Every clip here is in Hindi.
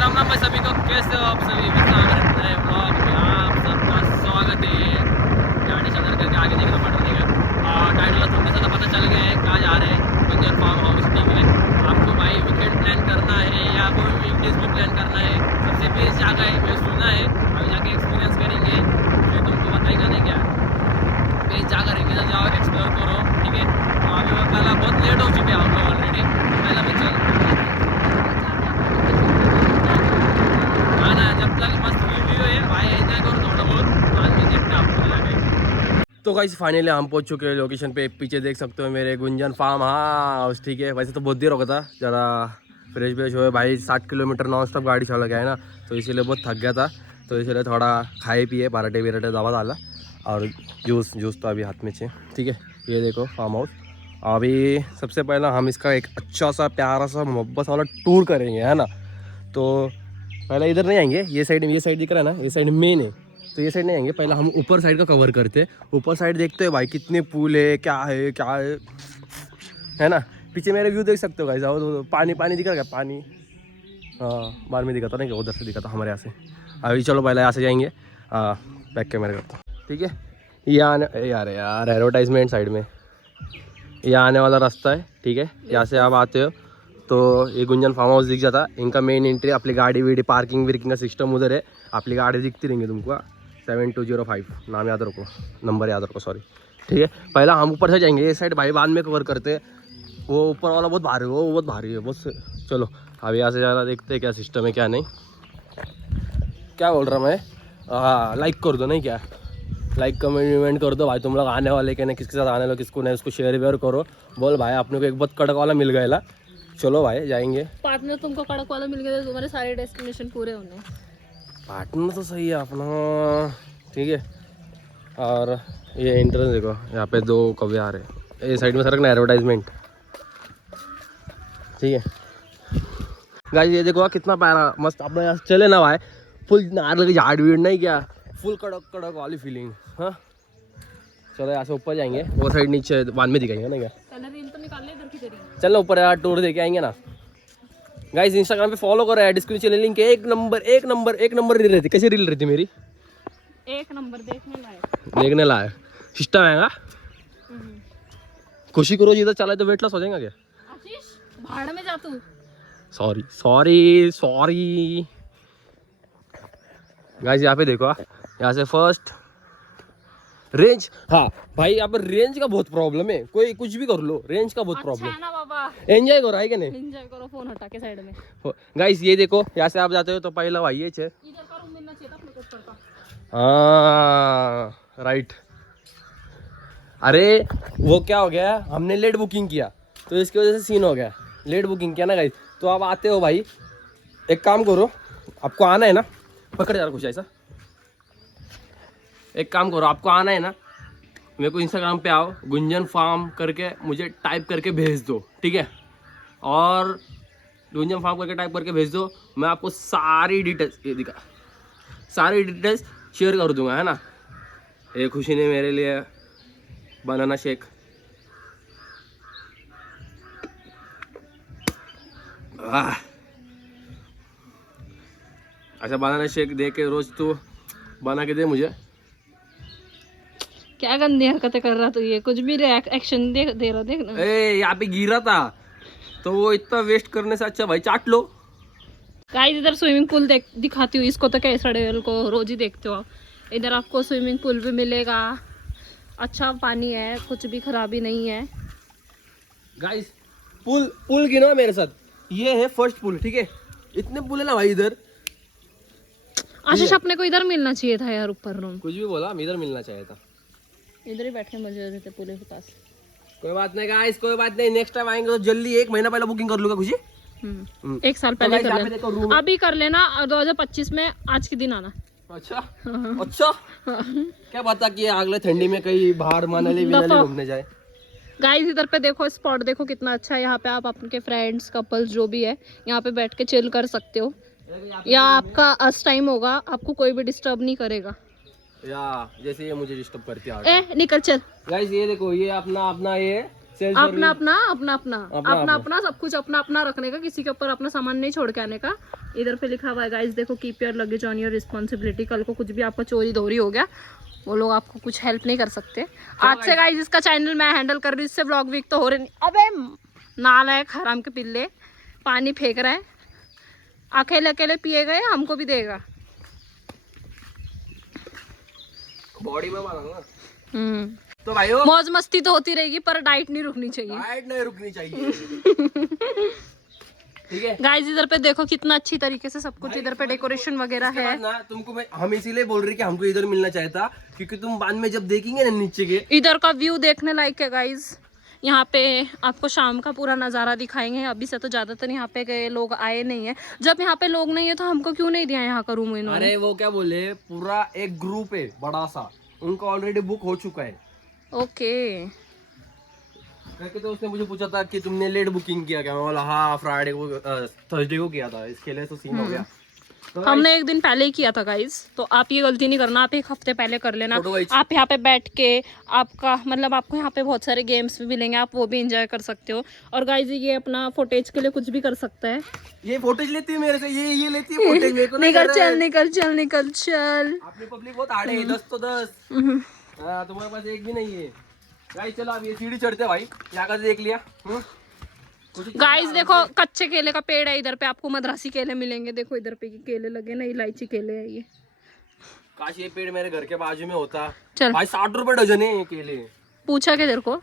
राम राम भाई सभी को, कैसे हो आप सभी? नए ब्लॉग में आप सबका स्वागत है। गाड़ी चल करके आगे देखना पड़ रही है। टाइटल थोड़ा सा पता चल गया है कहाँ जा रहे हैं। गुंजन फार्म हाउस, ठीक है। आपको भाई वीकेंड प्लान करना है या कोई वीकडेज भी प्लान करना है, सबसे बेस्ट जगह है, मैं सुना है। अभी जाके एक्सपीरियंस करेंगे, मैं तुमको बताएगा नहीं क्या बेस्ट जगह रहेंगे तो जाओ एक्सप्लोर करो, ठीक है। तो अभी वो पहला बहुत लेट हो चुके हैं हम लोग ऑलरेडी। पहला मैं चल जब तक मस्त व्यू है भाई, एंजॉय करो थोड़ा बहुत, बाद में देखते हैं आपको जाके। तो गाइस फाइनली हम पहुंच चुके हैं लोकेशन पे। पीछे देख सकते हो मेरे गुंजन फार्म हाउस, ठीक है। वैसे तो बहुत देर हो गया था, ज़रा फ्रेश व्रेश हुए भाई। 60 किलोमीटर नॉन स्टॉप गाड़ी चला गया है ना, तो इसीलिए बहुत थक गया था। तो इसलिए थोड़ा खाए पिए, पराठे बिराठे दवा डाला और जूस तो अभी हाथ में छे, ठीक है। ये देखो फार्म हाउस। अभी सबसे पहला हम इसका एक अच्छा सा प्यारा सा मोहब्बत वाला टूर करेंगे, है ना। तो पहले इधर नहीं आएंगे, ये साइड दिख रहा है ना, ये साइड मेन है, तो ये साइड नहीं आएंगे। पहले हम ऊपर साइड का कवर करते हैं। ऊपर साइड देखते हैं भाई कितने पुल है, क्या है ना। पीछे मेरे व्यू देख सकते हो भाई, जाओ पानी दिख रहा है, पानी। हाँ बाहर में दिखा था नहीं, उधर से दिखा था हमारे यहाँ से। अभी चलो पहले यहाँ से जाएंगे, बैक कैमरा करता हूँ, ठीक है। ये आने यार एडवर्टाइजमेंट साइड में ये आने वाला रास्ता है, ठीक है। यहाँ से आप आते हो तो ये गुंजन फार्म हाउस दिख जाता। इनका मेन एंट्री, अपनी गाड़ी वीडी पार्किंग विर्किंग का सिस्टम उधर है। अपनी गाड़ी दिखती रहेंगी तुमको। 7205 नाम याद रखो, नंबर याद रखो, सॉरी, ठीक है। पहला हम ऊपर से जाएंगे, ये साइड भाई बाद में कवर करते हैं। वो ऊपर वाला बहुत भारी है, वो बहुत भारी है बस। चलो अब यहाँ से ज़्यादा देखते हैं क्या सिस्टम है क्या नहीं। क्या बोल रहा मैं, हाँ लाइक कर दो, नहीं क्या, लाइक कमेंट कर दो भाई। तुम लोग आने वाले क्या नहीं, किसके साथ आने वाले किसको नहीं, उसको शेयर वेयर करो। बोल भाई अपने को एक बहुत कड़क वाला मिल गया ला। चलो भाई जाएंगे। पार्टनर तुमको कड़क वाला मिल गया तो तुम्हारे सारे डेस्टिनेशन पूरे होने। पार्टनर तो सही है अपना, ठीक है। और ये एंट्रेंस देखो, यहाँ पे 2 कव्वे आ रहे हैं। ये साइड में सरकना एडवर्टाइजमेंट, ठीक है। गाइस ये देखो कितना प्यारा मस्त अपना यहाँ चले ना भाई, फुल नारियल की झाड़ भीड़ नहीं क्या, फुल कड़क वाली फीलिंग। हाँ चलो यहाँ से ऊपर जाएंगे, वो साइड नीचे बाद में दिखाएंगे ना क्या। चलो ऊपर यार टूर देके आएंगे ना। गाइस इंस्टाग्राम पे फॉलो करो यार, डिस्क्रिप्शन लिंक है। एक नंबर रील रहती। कैसी रील रहती मेरी? एक नंबर, देखने लायक सिस्टम है। खुशी करो जिधर चला तो वेट लॉस हो जाएगा क्या? आशीष भाड़ में जा तू। सॉरी गाइस यहाँ पे देखो, यहाँ से फर्स्ट रेंज। हाँ भाई यहाँ पर रेंज का बहुत प्रॉब्लम है, कोई कुछ भी कर लो रेंज का बहुत प्रॉब्लम है ना बाबा, एंजॉय करो है क्या नहीं। एंजॉय करो, फोन हटा के साइड में। गाइस ये देखो यहाँ से आप जाते हो तो पहला भाई ये इधर का रूम मिलना चाहिए था अपने को ऊपर का। हाँ राइट। अरे वो क्या हो गया, हमने लेट बुकिंग किया तो इसकी वजह से सीन हो गया। लेट बुकिंग किया ना गाइस, तो आप आते हो भाई, एक काम करो, आपको आना है ना, पकड़ यार कुछ ऐसा। एक काम करो, आपको आना है ना, मेरे को इंस्टाग्राम पे आओ, गुंजन फार्म करके मुझे टाइप करके भेज दो, ठीक है। और गुंजन फार्म करके टाइप करके भेज दो, मैं आपको सारी डिटेल्स शेयर कर दूंगा, है ना। ये खुशी ने मेरे लिए बनाना शेक, अच्छा बनाना शेक दे के रोज तू बना के दे मुझे। क्या गंदी हरकतें कर रहा तू, ये कुछ भी एक्शन दे रहा, देख ना। यहाँ पे गिरा था तो वो इतना वेस्ट करने से अच्छा भाई चाट लो। गाइस इधर स्विमिंग पूल दिखाती हूँ इसको, तो कैसड़ेल को रोज ही देखते हो। इधर आपको स्विमिंग पूल भी मिलेगा, अच्छा पानी है, कुछ भी खराबी नहीं है। गाइस पुल गिनो मेरे साथ, ये है फर्स्ट पुल, ठीक है। इतने पुल है ना भाई इधर। आशीष अपने को इधर मिलना चाहिए था यार, ऊपर रूम। कुछ भी बोला, इधर मिलना चाहिए था। इधर ही बैठे मजे होते थे पुल के पास। कोई बात नहीं गाइस, कोई बात नहीं, नेक्स्ट टाइम आएंगे तो जल्दी 1 महीना पहले बुकिंग कर लूंगा खुशी। 1 साल पहले कर लेना, अभी कर लेना, और 2025 में आज के दिन आना। अच्छा क्या बता कि अगले ठंडी में कहीं बाहर मनाली घूमने जाए। गाइस इधर पे देखो, स्पॉट देखो कितना अच्छा है। यहाँ पे आप अपने फ्रेंड्स कपल्स जो भी है यहाँ पे बैठ के चिल कर सकते हो, या आपका अस टाइम होगा, आपको कोई भी डिस्टर्ब नहीं करेगा। या जैसे ये मुझे डिस्टर्ब करती है। निकल चल। गाइस ये देखो, ये अपना ये अपना सब कुछ अपना रखने का, किसी के ऊपर अपना सामान नहीं छोड़ के आने का। इधर पे लिखा हुआ है गाइस, देखो keep your luggage on your responsibility. कल को कुछ भी आपका चोरी धोरी हो गया, वो लोग आपको कुछ हेल्प नहीं कर सकते। आज से गाइस इसका चैनल मैं हैंडल कर रही हूँ, इससे ब्लॉग वीक तो हो रहे नहीं। अबे नालायक हराम के पिल्ले, पानी फेंक रहा है, अकेले अकेले पिए गए, हमको भी देगा। बॉडी में मांगा तो भाई मौज मस्ती तो होती रहेगी, पर डाइट नहीं रुकनी चाहिए। डाइट नहीं रुकनी चाहिए। ठीक है गाइस, इधर पे देखो कितना अच्छी तरीके से सब कुछ इधर पे डेकोरेशन वगैरह है ना। तुमको हम इसीलिए बोल रहे कि हमको इधर मिलना चाहिए था, क्योंकि तुम बाद में जब देखेंगे ना नीचे के, इधर का व्यू देखने लायक है गाइस। यहाँ पे आपको शाम का पूरा नज़ारा दिखाएंगे। अभी से तो ज़्यादातर यहाँ पे गए लोग आए नहीं है। जब यहाँ पे लोग नहीं है तो हमको क्यों नहीं दिया यहाँ का रूम इन्होंने? अरे वो क्या बोले, पूरा एक ग्रुप है बड़ा सा, उनका ऑलरेडी बुक हो चुका है। ओके। तो उसने मुझे पूछा था कि तुमने लेट बुकिंग किया क्या? मैं बोला हाँ, फ्राइडे को थर्सडे को किया था, इसके लिए तो सीन हो गया। तो हमने एक दिन पहले ही किया था गाइस, तो आप ये गलती नहीं करना, आप एक हफ्ते पहले कर लेना। आप यहाँ पे बैठ के आपका मतलब आपको यहाँ पे बहुत सारे गेम्स भी मिलेंगे, आप वो भी एंजॉय कर सकते हो। और गाइस ये अपना फुटेज के लिए कुछ भी कर सकता है। ये फुटेज लेती है मेरे से, ये लेती है फुटेज मेरे को। निकल चल। आपने पब्लिक बहुत आड़े है, 10 तो 10। तुम्हारे पास एक भी नहीं है। गाइस चलो अब ये सीढ़ी चढ़ते भाई, यहाँ का देख लिया। गाइस देखो कच्चे केले का पेड़ है इधर पे, आपको मद्रासी केले मिलेंगे। देखो इधर पे केले लगे ना, इलायची केले है ये। काश ये पेड़ मेरे घर के बाजू में होता। चल भाई 60 रुपए डजन है ये केले। पूछा क्या तेरे को?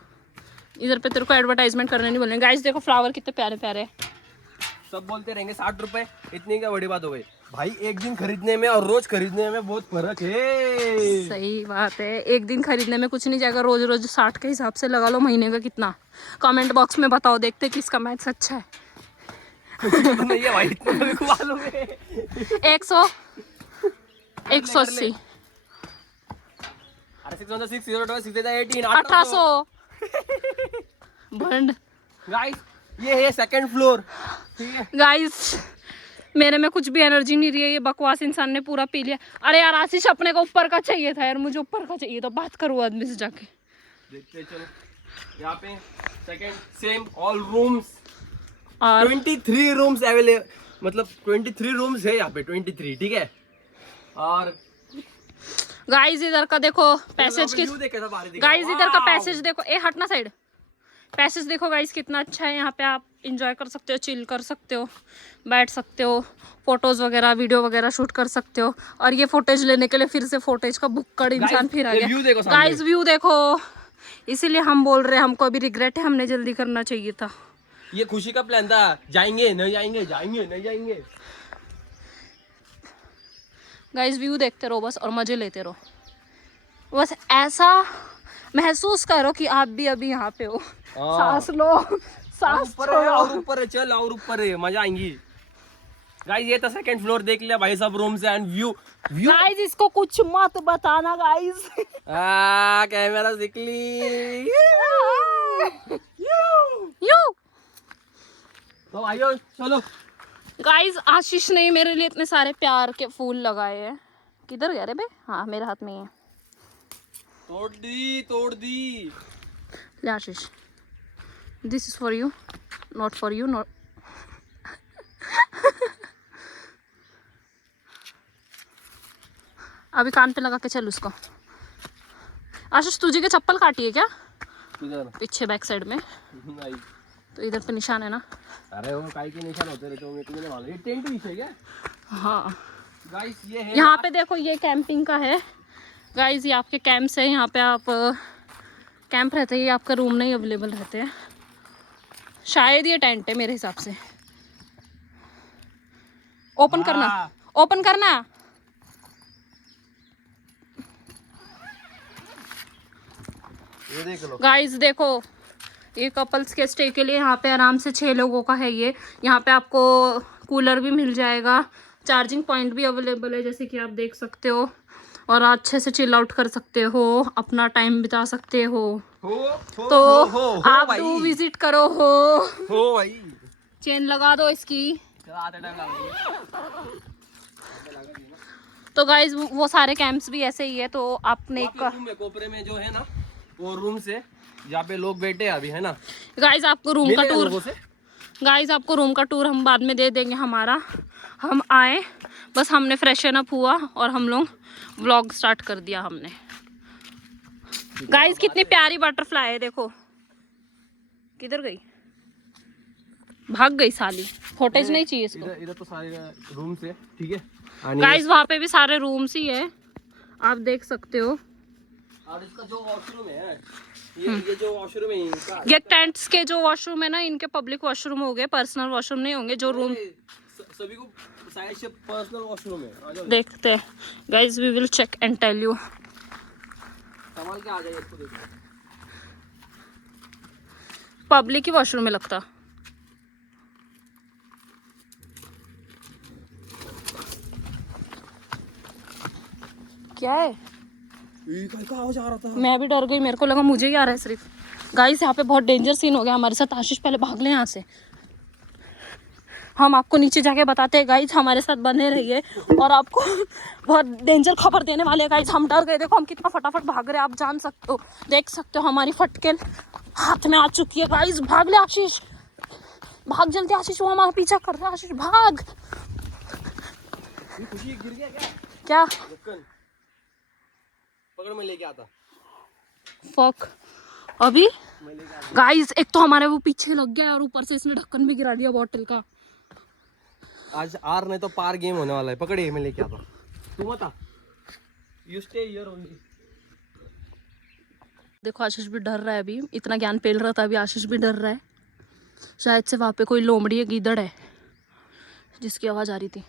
इधर पे तेरे को एडवर्टाइजमेंट करने नहीं बोलेंगे। गाइस देखो फ्लावर कितने प्यारे प्यारे हैं। सब बोलते रहेंगे 60 रुपए, इतनी क्या बड़ी बात हो गई भाई। एक दिन खरीदने में और रोज खरीदने में बहुत फर्क है। सही बात है, एक दिन खरीदने में कुछ नहीं जाएगा, रोज रोज 60 के हिसाब से लगा लो महीने का कितना। कमेंट बॉक्स में बताओ, देखते किसका मैथ्स अच्छा है। नहीं है भाई, इतना मेरे को मालूम है। 180 1800 बंड। गाइस ये है सेकंड फ्लोर। ठीक है गाइस, मेरे में कुछ भी एनर्जी नहीं रही है, ये बकवास इंसान ने पूरा पी लिया। अरे यार आशीष, अपने को ऊपर का चाहिए था यार, मुझे ऊपर का चाहिए तो बात करूँ आदमी से जाके। देखते चलो, यहाँ पे सेकंड सेम ऑल रूम्स और 23 रूम्स अवेलेबल, मतलब 23 रूम्स है यहाँ पे 23। ठीक है। और गाइस इधर का देखो पैसेज की, गाइस इधर का पैसेज देखो, ए हटना साइड। पैसेज देखो गाइस कितना अच्छा है, यहाँ पे आप इंजॉय कर सकते हो, चिल कर सकते हो, बैठ सकते हो, फोटोज वगैरह वीडियो वगैरह शूट कर सकते हो। और ये फोटेज लेने के लिए फिर से फोटेज का बुक्कड़ इंसान फिर आ गया। गाइस व्यू देखो, इसीलिए हम बोल रहे हैं, हमको अभी रिग्रेट है, हमने जल्दी करना चाहिए था। ये खुशी का प्लान था, जाएंगे नहीं जाएंगे, जाएंगे नहीं जाएंगे। गाइस व्यू देखते रहो बस और मजे लेते रहो, बस ऐसा महसूस करो कि आप भी अभी यहाँ पे हो। सांस लो, सांस छोड़ो। और ऊपर है, चल और ऊपर है, मजा आएंगी। गाइस ये तो सेकंड फ्लोर देख लिया भाई सब रूम से, एंड व्यू गाइस इसको कुछ मत बताना गाइस। कैमरा दिख ली। तो भाइयों चलो। गाइस आशीष ने मेरे लिए इतने सारे प्यार के फूल लगाए हैं। किधर गए रे बे? हाँ मेरे हाथ में ही है। तोड़ दी। ले Ashish, this is for you, not for you, not. अभी कान पे लगा के चल उसको। आशीष तुझे के चप्पल काटी है क्या? पीछे बैक साइड में नहीं। तो इधर पे निशान है ना। अरे वो काई के निशान होते रहते हैं, तुम्हें मालूम। ये टेंट नीचे है क्या? हाँ गाइस ये है, यहाँ पे देखो, ये कैंपिंग का है गाइस। ये आपके कैंप्स है, यहाँ पे आप कैंप रहते हैं, ये आपका रूम नहीं अवेलेबल रहते हैं। शायद ये टेंट है मेरे हिसाब से। ओपन करना, ओपन करना। ये देख लो गाइस देखो, ये कपल्स के स्टे के लिए यहाँ पे आराम से 6 लोगों का है ये। यहाँ पे आपको कूलर भी मिल जाएगा, चार्जिंग पॉइंट भी अवेलेबल है जैसे कि आप देख सकते हो, और अच्छे से चिल आउट कर सकते हो, अपना टाइम बिता सकते हो। तो आप दो विजिट करो। हो भाई, चेन लगा दो इसकी। तो गाइज वो सारे कैंप्स भी ऐसे ही है। तो आपने कोपरे में जो है ना वो रूम से जहाँ पे लोग बैठे हैं अभी, है ना। गाइस आपको रूम का मिले टूर, लोगों से। गाइस आपको रूम का टूर हम बाद में दे देंगे हमारा। हम आए, बस हमने फ्रेशन अप हुआ और हम लोग व्लॉग स्टार्ट कर दिया हमने। गाइस कितनी प्यारी बटरफ्लाई है, देखो किधर गई, भाग गई साली। फुटेज नहीं चाहिए इसको। इधर तो सारे रूम्स है, ठीक है। गाइस वहाँ पे भी सारे रूम्स ही है, आप देख सकते हो। और इसका जो वॉशरूम है, ये जो वॉशरूम है इनका, ये टेंट्स के जो वॉशरूम है ना, इनके पब्लिक वॉशरूम हो गए, पर्सनल वॉशरूम नहीं होंगे। जो रूम सभी को साइड से पर्सनल वॉशरूम है। आ जाओ, देखते हैं guys, we will check and tell you. संभाल के आ जाइए, इसको देखो। पब्लिक ही वॉशरूम में लगता। क्या है? आवाज आ रहा था। मैं भी डर गई, मेरे को लगा मुझे ही आ रहा है सिर्फ। गाइस यहाँ पे बहुत डेंजर सीन हो गया हमारे साथ। आशीष पहले भाग ले यहाँ से, हम आपको नीचे जाके बताते हैं। गाइस हमारे साथ बने रहिए और आपको बहुत डेंजर खबर देने वाले हैं। गाइस हम डर गए, देखो हम कितना फटाफट भाग रहे हैं, आप जान सकते हो, देख सकते हो। हमारी फटकेल हाथ में आ चुकी है। गाइस भाग ले आशीष, भाग जल्दी आशीष, वो हमारा पीछा कर रहा है। आशीष भाग। खुशी गिर गया क्या? पकड़, मैं लेके आता। फक अभी गाइस, एक तो हमारे वो पीछे लग गया और ऊपर से इसने ढक्कन भी गिरा दिया बॉटल का। आज आर नहीं तो पार गेम होने वाला है। पकड़िए, मैं लेके आता। तू मत आ, यू स्टे हियर ओनली। देखो आशीष भी डर रहा है, अभी इतना ज्ञान पेल रहा था, अभी आशीष भी डर रहा है। शायद से वहां पे कोई लोमड़ी है, गीदड़ है जिसकी आवाज आ रही थी।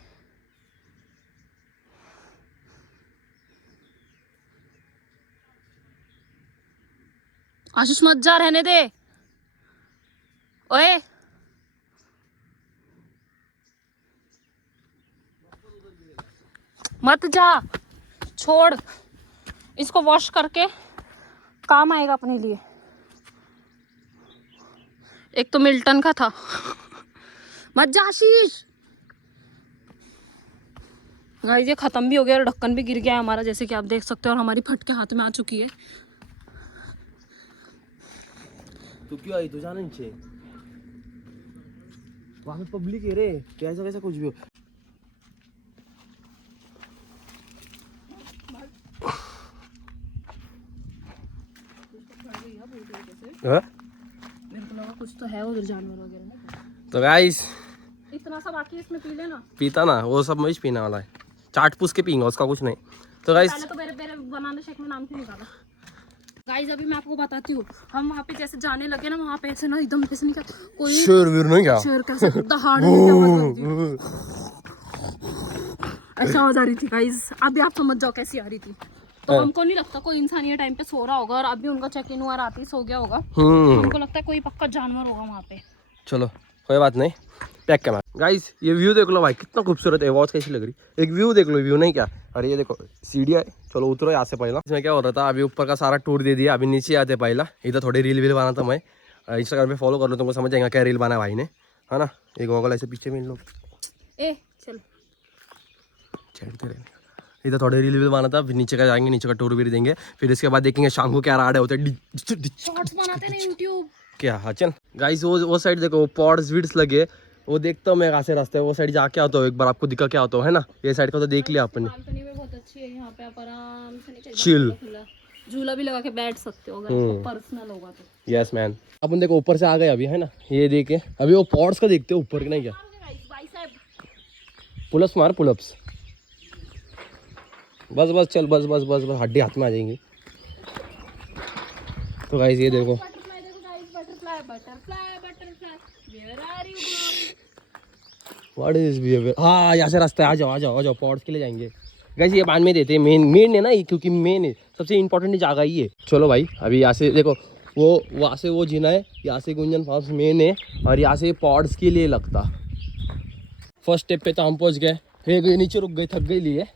आशीष मत जा, रहने दे। ओए मत जा, छोड़ इसको, वॉश करके काम आएगा अपने लिए। एक तो मिल्टन का था। मत जा आशीष। गाइस ये खत्म भी हो गया और ढक्कन भी गिर गया है हमारा, जैसे कि आप देख सकते हो, और हमारी फटके हाथ में आ चुकी है। तू क्यों आई? तू जाना नीचे, वहां पे पब्लिक है रे, कैसा कैसा कुछ भी हो। मेरे को लगा कुछ तो है उधर, जानवर वगैरह ना। तो गाइस इतना सा बाकी इसमें पी लेना। पीता ना, वो सब मैं पीने वाला है, चाट पूछ के पीऊंगा, उसका कुछ नहीं। तो गाइस पहले तो मेरे बनाना शेक में नाम क्यों निकाला? गाइस अभी मैं आपको बताती हूँ, हम वहाँ पे जैसे जाने लगे ना, वहाँ पे ऐसे ना एकदम ऐसे नहीं, क्या कोई शेर वीर नहीं क्या? शेर कैसे दहाड़ में क्या आवाज आ रही थी? ऐसा आवाज आ रही थी गाइस, अभी आप समझ जाओ कैसी आ रही थी। तो हमको नहीं लगता कोई इंसान ये टाइम पे सो रहा होगा, और अभी उनका चेक इन हुआ, रात ही सो गया होगा। उनको लगता है कोई पक्का जानवर होगा वहाँ पे। चलो कोई बात नहीं, पैक कैमरा। गाइस ये व्यू देख लो भाई, कितना खूबसूरत है। वॉच कैसी लग रही, एक व्यू देख लो, व्यू नहीं क्या। अरे ये देखो सीढ़ियाँ है, चलो उतरो यहाँ से पहला। इसमें क्या हो रहा था, अभी ऊपर का सारा टूर दे दिया, अभी नीचे आते पहला। इधर थोड़ी रील वील बना था मैं, इंस्टाग्राम पे फॉलो कर लो, तुमको समझ जाएगा क्या रील बना भाई ने, है ना। एक गॉगल ऐसे पीछे में इन लोग चल छेड़ते रहने। इधर थोड़े रील वील बना था, फिर नीचे का जाएंगे, नीचे का टूर भी देंगे, फिर इसके बाद देखेंगे शाम को क्या राडे होते हैं। शॉर्ट्स बनाते ना यूट्यूब क्या? हाँ चल गाइस, वो साइड देखो, पॉड्स वीड्स लगे, वो देखता हूँ मैं कहाँ से रास्ते, वो साइड जाके आता हूँ, एक बार आपको दिखा क्या आता है ना। ये साइड का तो देख लिया आपने। बालकनी में बहुत अच्छी है, यहाँ पे आप आराम से नीचे चिल झूला भी लगा के बैठ सकते हो, अगर पर्सनल होगा तो। Yes man. अपन देखो ऊपर से आ गए अभी, है ना, ये देखे अभी वो पॉड्स का देखते हो ऊपर के, नहीं क्या? पुलअप्स मार, पुलअप्स, बस बस चल, बस बस बस बस, हड्डी हाथ में आ जाएंगी। तो गाइस ये देखो, व्हाट इज दिस बिहेवियर। हाँ यहाँ से रास्ता है, आ जाओ आ जाओ आ जाओ, पॉड्स के लिए जाएंगे। गाइस ये बाद में देते हैं, मेन है ना ये, क्योंकि मेन है, सबसे इंपॉर्टेंट जगह ही है। चलो भाई अभी यहाँ से देखो, वो वहाँ से वो जीना है, यहाँ से गुंजन फार्म्स मेन है, और यहाँ से पॉड्स के लिए लगता। फर्स्ट स्टेप पे तो हम पहुँच गए, एक नीचे रुक गए, थक गई लिए,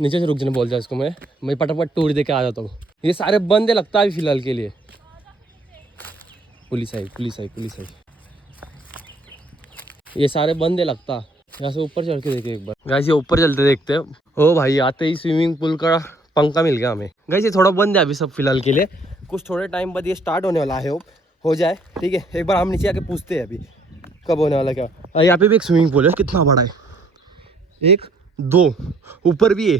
नीचे से रुक जाने बोल जाए इसको, मैं फटाफट टूर दे के आ जाता हूँ। ये सारे बंदे लगता है फिलहाल के लिए। पुलिस आई, पुलिस आई, पुलिस आई, ये सारे बंदे लगता। यहाँ से ऊपर चढ़ के देखे एक बार। गाइस ये ऊपर चलते देखते हैं। ओ भाई आते ही स्विमिंग पूल का पंखा मिल गया हमें। गाइस ये थोड़ा बंद है अभी सब फिलहाल के लिए, कुछ थोड़े टाइम बाद ये स्टार्ट होने वाला है, हो जाए ठीक है। एक बार हम नीचे आके पूछते हैं अभी कब होने वाला क्या। यहाँ पे भी एक स्विमिंग पूल है, कितना बड़ा है, 1 2 ऊपर भी है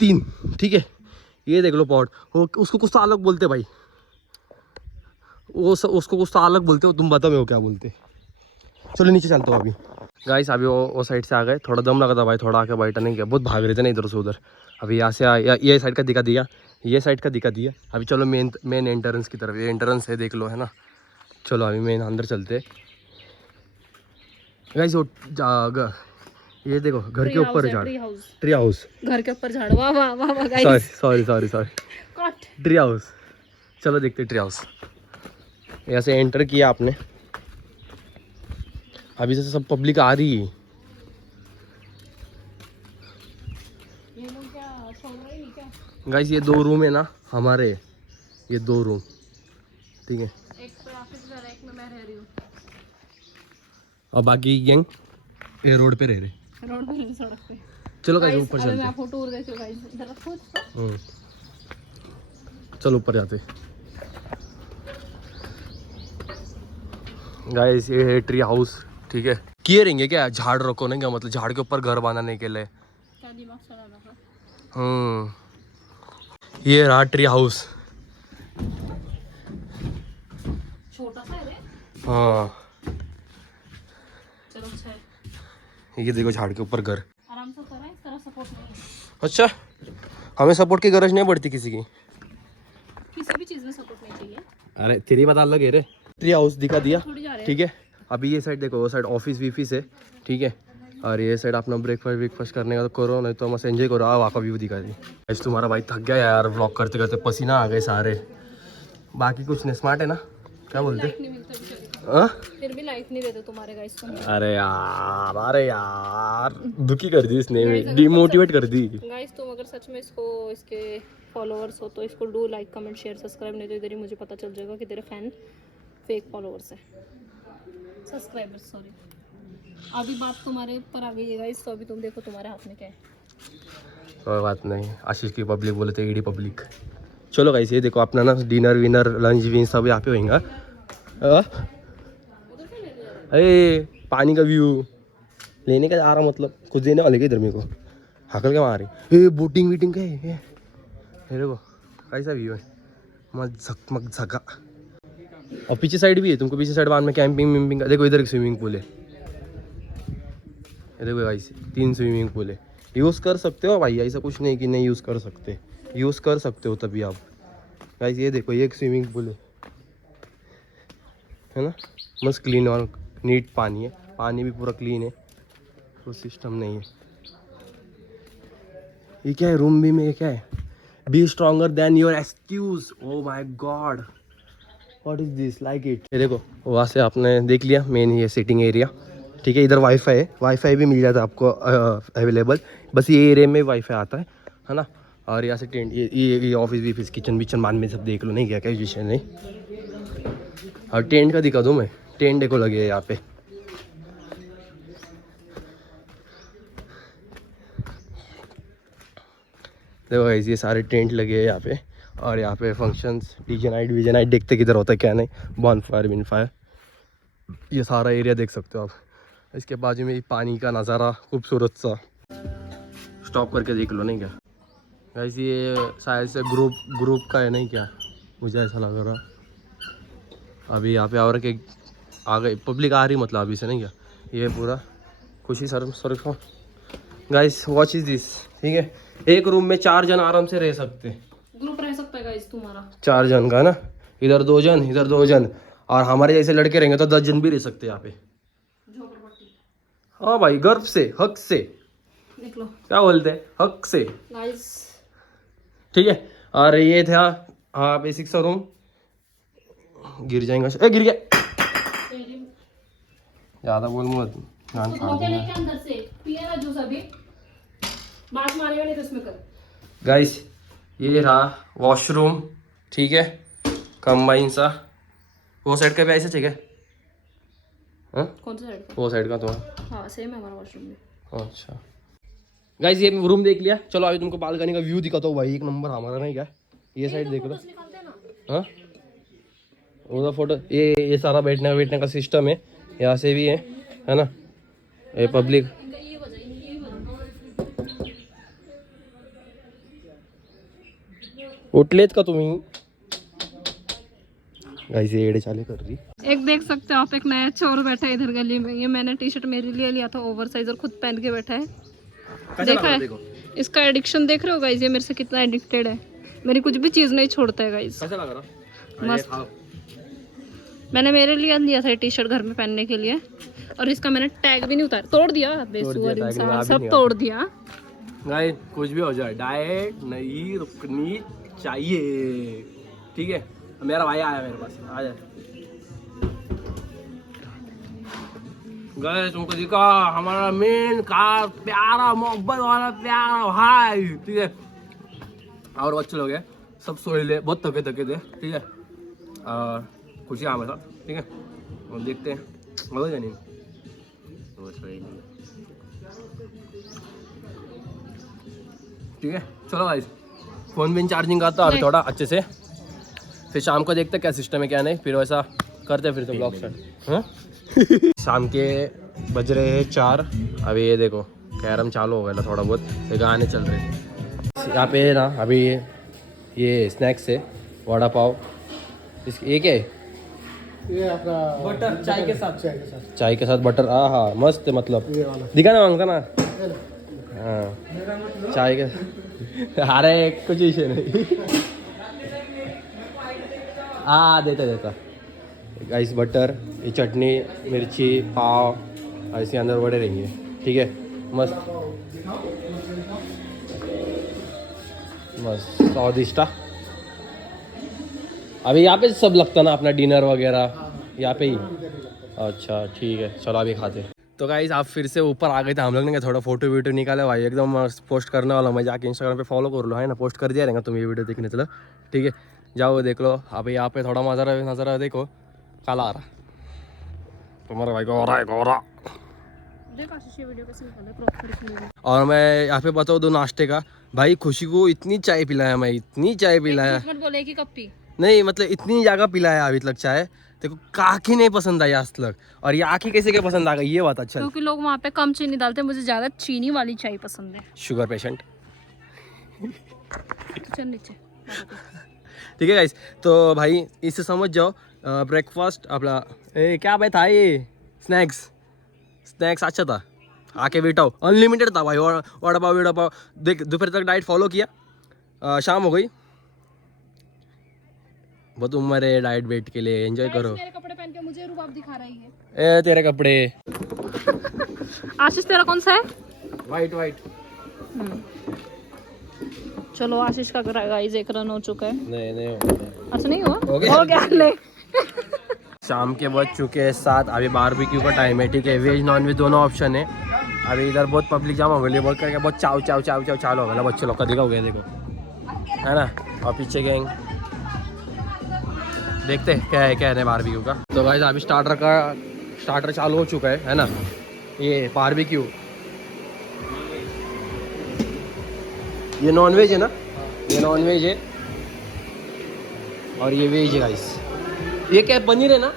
3, ठीक है। ये देख लो पॉट, उसको कुछ तो अलग बोलते भाई, उसको कुछ तो अलग बोलते हो, तुम बताओ मेरे को क्या बोलते। चलो नीचे चलता हूँ अभी। गाइस अभी वो साइड से आ गए, थोड़ा दम लगा था भाई, थोड़ा आके बैठा नहीं किया, बहुत भाग रहे थे ना इधर से उधर। अभी यहाँ से ये साइड का दिखा दिया, ये साइड का दिखा दिया। अभी चलो मेन एंट्रेंस की तरफ, ये एंट्रेंस है देख लो, है ना। चलो अभी मेन अंदर चलते। गाइस ये देखो घर के ऊपर है झाड़, ट्री हाउस, घर के ऊपर झाड़, वाह वाह वाह वाह गाइस, सॉरी ट्री हाउस। चलो देखते ट्री हाउस। यहाँ से एंटर किया आपने, अभी से सब पब्लिक आ रही है। गाइस ये 2 रूम है ना हमारे, ये 2 रूम, ठीक है। एक तो ऑफिस घर है, एक में मैं रह रही हूँ, और बाकी गैंग ये रोड पे रह रहे, रोड पे सड़क पे। चलो गाइस ऊपर चलते, मैं आपको टूर देती हूँ गाइस, इधर रखो इसको। चलो ऊपर जाते। गाइस ये है ट्री हाउस, ठीक है। किए रहेंगे क्या, झाड़ रखो नहीं क्या, मतलब झाड़ के ऊपर घर बनाने के लिए। क्या दिमाग चलाना था। ये रहा ट्री हाउस, छोटा सा है रे। हाँ चलो अच्छा है, ये देखो झाड़ के ऊपर घर। आराम से करा, इस तरह सपोर्ट नहीं है। अच्छा हमें सपोर्ट की गरज नहीं पड़ती किसी की, किसी भी चीज में सपोर्ट नहीं चाहिए। अरे तेरी बात अलग है रे। ट्री हाउस दिखा दिया, थोड़ी जा रहे हैं। ठीक है। अभी ये साइड देखो, वो साइड ऑफिस वीफिस है, ठीक है। और ये साइड अपना ब्रेकफास्ट करने का तो करो, नहीं तो मस्त एंजॉय करो। वहाँ का व्यू दिखा दी। आज तुम्हारा भाई थक गया यार, व्लॉग करते करते पसीना आ गए सारे। बाकी कुछ नहीं, स्मार्ट है ना, क्या बोलते। फिर भी लाइक नहीं देते तुम्हारे गाइस को। अरे यार दुखी कर दी इसने, डिमोटिवेट कर दी। गाइस तुम अगर सच में इसके फॉलोअर्स हो तो इसको do like comment share subscribe, नहीं तो इधर ही मुझे पता चल जाएगा कि तेरे फैन फेक फॉलोअर्स है, सब्सक्राइबर्स सॉरी। अभी बात तुम्हारे ऊपर आ गई है गाइस, तो अभी तुम देखो तुम्हारे हाथ में क्या है। कोई बात नहीं, आशीष की पब्लिक बोले थे ईडी पब्लिक। चलो गाइस ये देखो अपना ना डिनर विनर लंच विन सब यहाँ पे होगा। अरे पानी का व्यू लेने का आ रहा, मतलब कुछ देने वाले क्या इधर मेरे को, हकल क्या मार रही। बोटिंग वीटिंग का है, देखो कैसा व्यू है, मक झका। और पीछे साइड भी है, तुमको पीछे साइड बाद में कैंपिंग विम्पिंग का। देखो इधर एक स्विमिंग पूल है, ये देखो गाइस 3 स्विमिंग पूल है, यूज़ कर सकते हो भाई, ऐसा कुछ नहीं कि नहीं यूज़ कर सकते, यूज़ कर सकते हो तभी आप। गाइस ये देखो ये एक स्विमिंग पूल है ना, मस्त क्लीन और नीट पानी है, पानी भी पूरा क्लीन है, कोई सिस्टम नहीं है। ये क्या है रूम भी में, ये क्या है, be stronger than your excuse. Oh my god what is this, like it. ये देखो वहाँ से आपने देख लिया मेन ये सिटिंग एरिया, ठीक है। इधर वाईफाई है, वाईफाई भी मिल जाता है आपको अवेलेबल, बस ये एरिया में वाईफाई आता है ना। और यहाँ से टेंट, ये ऑफिस भी, किचन विचन मान में सब देख लो, नहीं क्या क्या विषय नहीं। और टेंट का दिखा दूँ मैं, टेंट देखो लगे है यहाँ पे, देखो गाइस ये सारे टेंट लगे हैं यहाँ पे। और यहाँ पे फंक्शंस, डीजे नाइट देखते किधर होता है क्या नहीं, बॉन फायर विन फायर, ये सारा एरिया देख सकते हो आप। इसके बाजू में पानी का नज़ारा खूबसूरत सा, स्टॉप करके देख लो, नहीं क्या गाइस। ये शायद से ग्रुप का है, नहीं क्या मुझे ऐसा लग रहा। अभी यहाँ पे और के आ गए, पब्लिक आ रही मतलब अभी से, नहीं क्या। ये पूरा खुशी sir guys watch is this, ठीक है। एक रूम में 4 जन आराम से रह सकते, ग्रुप रह सकता है गाइस तुम्हारा, 4 जन का ना, इधर 2 जन इधर 2 जन, और हमारे जैसे लड़के रहेंगे तो 10 जन भी रह सकते यहाँ पे। हाँ भाई गर्व से, हक से, देख लो क्या बोलते हैं, हक से गाइस, ठीक है। और ये था हाँ बेसिक सा रूम, गिर जाएगा, गिर गया, ज़्यादा बोल मत, जान फाड़ दूंगा। अंदर से पिएगा जूस, अभी बात मारेगा नहीं तो इसमें कर। गाइस ये रहा वॉशरूम, ठीक है, कंबाइन सा। वो साइड का भी ऐसा चाहिए, हाँ कौन सा साइड का? वो साइड का तो हाँ सेम है हमारा वॉशरूम में। अच्छा गाइस ये रूम देख लिया, चलो अभी तुमको बालकनी का व्यू दिखाता हूँ भाई, एक नंबर हमारा नहीं क्या, ये साइड देख लो। हाँ उधर फोटो, ये सारा बैठने का सिस्टम है, यहाँ से भी है ना, ये पब्लिक। उठलेत का तुम्ही गाइस, ये एड़े चाले कर रही। एक देख सकते हो आप, एक नया चोर बैठा है इधर गली में। ये मैंने टी शर्ट मेरे लिए लिया था ओवर साइज, और खुद पहन के बैठा है। देखा है इसका एडिक्शन, देख रहे हो गाइस ये मेरे से कितना एडिक्टेड है, मेरी कुछ भी चीज नहीं छोड़ता है गाइस। कैसा लग रहा? मस्त। मैंने मेरे लिए लिया था टी शर्ट घर में पहनने के लिए, और इसका मैंने टैग भी नहीं उतारा, तोड़ दिया बेसुअर इंसान, सब तोड़ दिया। गाइस कुछ भी हो जाए, डाइट नहीं रुकनी चाहिए, ठीक है। मेरा भाई आया मेरे पास, आ जाए। गाइस तुमको दिखा हमारा मेन कार, प्यारा मोहब्बत वाला प्यारा भाई, ठीक है। और बच्चे लोग हैं सब सोए ले, बहुत थके थे, ठीक है। खुशी हमारे साथ, ठीक है। और देखते हैं मजा नहीं ठीक है। चलो भाई फोन भी चार्जिंग का था अभी थोड़ा अच्छे से, फिर शाम को देखते क्या सिस्टम है क्या नहीं, फिर वैसा करते फिर तो ब्लॉग स्टार्ट। हाँ शाम के बज रहे हैं 4, अभी ये देखो कैरम चालू हो गया थोड़ा बहुत, ये गाने चल रहे हैं यहाँ पे ना। अभी ये स्नैक्स है, वड़ा पाव, ये क्या है? ये आपका बटर चाय के साथ, चाय के साथ बटर, हाँ मस्त है, मतलब दिखा ना मांगता ना। हाँ चाय के अरे कुछ इशू नहीं हाँ देता गाइस बटर, ये चटनी मिर्ची पाव, ऐसे अंदर वड़े रहेंगे, ठीक है। मस्त मस्त स्वादिष्ट। अभी यहाँ पे सब लगता ना अपना डिनर वगैरह यहाँ पे ही। अच्छा ठीक है, चलो अभी खाते। तो गाइस आप फिर से ऊपर आ गए थे, हम लोग ने थोड़ा फोटो वीडियो निकाले भाई, एकदम पोस्ट करने वाला, मैं जाके इंस्टाग्राम पे फॉलो कर लो, है ना, पोस्ट कर दिया रहेगा तुम ये वीडियो देखने, चलो ठीक है, जाओ देख लो। अभी यहाँ पे थोड़ा नज़ारा देखो, काला आ रहा तुम्हारा भाई को, गोरा। और मैं यहाँ पे बताऊँ दो नाश्ते का, भाई खुशी को इतनी चाय पिलाया, मैं इतनी चाय पिलाया, बोले कि कब पी नहीं मतलब इतनी जगह पिलाया अभी तक चाय, देखो काकी नहीं पसंद आई आज तक, और ये आखी कैसे क्या पसंद आ गई ये बात। अच्छा क्योंकि लोग वहाँ पे कम चीनी डालते हैं, मुझे ज्यादा चीनी वाली चाय पसंद है। शुगर पेशेंट चल नीचे ठीक है गाइस, तो भाई इससे समझ जाओ ब्रेकफास्ट अपना क्या भाई था, ये स्नैक्स अच्छा था, आके बैठाओ, अनलिमिटेड था भाई, वड़ा पाव देख। दोपहर तक डाइट फॉलो किया, शाम हो गई, बहुत उम्र है डाइट वेट के लिए, एंजॉय करो। मेरे कपड़े पहन के मुझे रुबाब दिखा रही है। ए तेरे कपड़े आशीष तेरा कौन सा है? वाइट। चलो आशीष का गाइस 1 रन हो चुका है। नहीं अच्छा नहीं हुआ, हो गया ले। शाम के बज चुके हैं 7, अभी बारबेक्यू का टाइम है, ठीक है। वेज नॉन वेज दोनों ऑप्शन है। अभी इधर बहुत पब्लिक जाम हो गई, बहुत करके बहुत चाव चालू हो गया, बच्चे लोग का दिखा हो गया देखो, है ना। और पीछे गैंग देखते हैं क्या है बारबेक्यू का। तो गाइस अभी स्टार्टर चालू हो चुका है ना। ये बारबेक्यू, ये नॉन वेज है ना, ये नॉन वेज है, और ये वेज है गाइस। ये क्या है, पनीर है ना,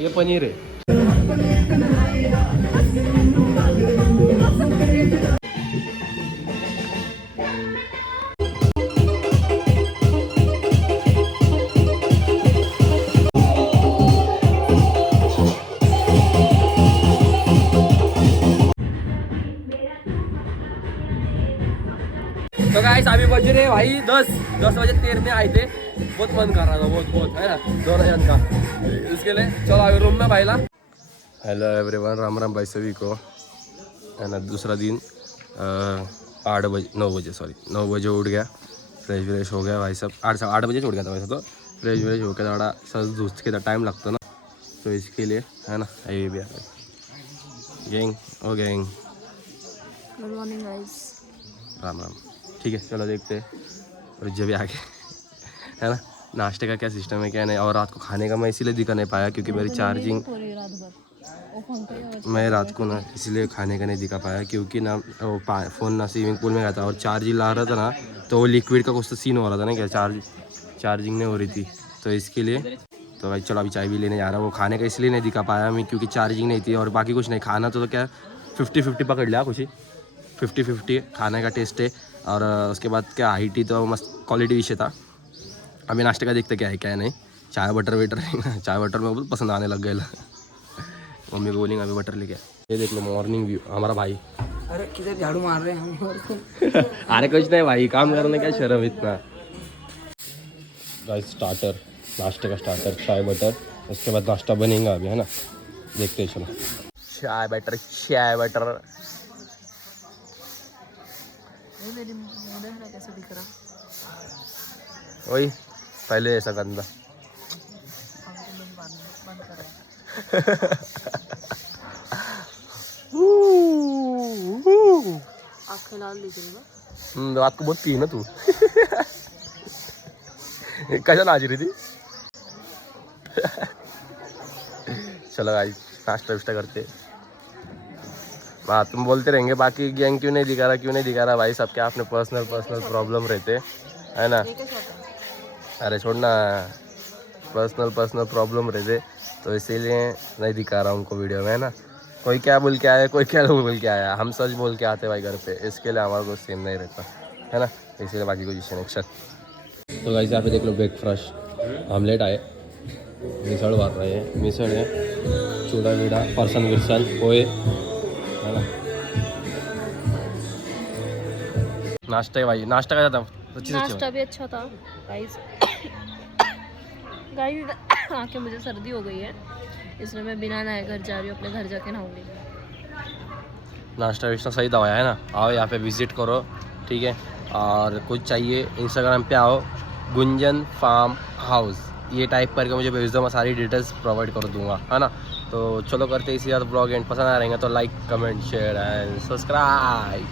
ये पनीर है। तो गाइस अभी बज रहे भाई 10 बजे 13 में आए थे, बहुत मन कर रहा था, बहुत है ना, 2 जन का, इसके लिए चलो अभी रूम में भाईला। हेलो एवरीवन, राम भाई सभी को, है ना। दूसरा दिन 9 बजे उठ गया, फ्रेश हो गया भाई सब, 8 बजे उठ गया था वैसे तो, फ्रेश हो गया, थोड़ा सज धूस के टाइम लगता ना, तो इसके लिए है ना। ये भी gang good morning guys, Ram ठीक है। चलो देखते हैं, और जब आगे है ना नाश्ते का क्या सिस्टम है क्या नहीं। और रात को खाने का मैं इसीलिए दिखा नहीं पाया क्योंकि मेरी चार्जिंग मैं रात को ना इसलिए खाने का नहीं दिखा पाया क्योंकि ना वो फ़ोन ना स्विमिंग पूल में गया था और चार्जिंग ला रहा था ना, तो वो लिक्विड का कुछ तो सीन हो रहा था ना, क्या चार्जिंग नहीं हो रही थी, तो इसके लिए। तो भाई चलो अभी चाय भी लेने जा रहा हूँ। वो खाने का इसलिए नहीं दिखा पाया मैं क्योंकि चार्जिंग नहीं थी, और बाकी कुछ नहीं। खाना तो क्या 50-50 पकड़ लिया, कुछ ही 50-50 खाने का टेस्ट है। और उसके बाद क्या हाइट ही तो मस्त क्वालिटी विषय था। अभी नाश्ते का देखते क्या है क्या नहीं। चाय बटर वेटर चाय बटर में बहुत पसंद आने लग गया। मम्मी को बोलेंगे अभी बटर लेके। ये देख लो मॉर्निंग व्यू हमारा भाई। अरे किधर झाड़ू मार रहे हैं हम? अरे कुछ नहीं भाई, काम करने क्या शर्म इतना। गाइस स्टार्टर, नाश्ते का स्टार्टर चाय बटर, उसके बाद नाश्ता बनेगा अभी, है ना, देखते हैं चलो। चाय बटर कैसे दिख रहा? वही पहले ऐसा गंदा। आँखें लाल दिख रही है। रात को बहुत पी ना तू। कैसा नाच रही थी। चलो गाइस नाश्ता वाश्ता करते। तुम बोलते रहेंगे बाकी गैंग क्यों नहीं दिखा रहा भाई, सबके अपने पर्सनल प्रॉब्लम रहते है ना। अरे छोड़ना, पर्सनल प्रॉब्लम रहते, तो इसीलिए नहीं दिखा रहा हूँ उनको वीडियो में, है ना। कोई क्या बोल के आया, कोई क्या बोल के आया, हम सच बोल के आते भाई घर पे, इसके लिए हमारा कोई सीन नहीं रहता, है ना, इसीलिए बाकी कोई इश्यू नहीं। तो गाइस यहाँ पे देख लो ब्रेकफास्ट, ऑमलेट आए, मिसळ बात रहे हैं, मिसळ है, चूड़ा वीड़ा, फरसन विरसन, पोहे, है ना। नाश्ता है भाई, नाश्ता का जाता नाश्ता भी अच्छा था गाइस। आके मुझे सर्दी हो गई है, इसलिए मैं बिना नहाए घर जा रही हूँ, अपने घर जाके नहाऊंगी। नाश्ता वाश्ता सही दवाया है ना। आओ यहाँ पे विजिट करो, ठीक है। और कुछ चाहिए इंस्टाग्राम पे आओ, गुंजन फार्म हाउस, ये टाइप करके मुझे भेज दो, मैं सारी डिटेल्स प्रोवाइड कर दूंगा, है ना। तो चलो करते इसी यार ब्लॉग एंड। पसंद आ रहेंगे तो like comment share and subscribe.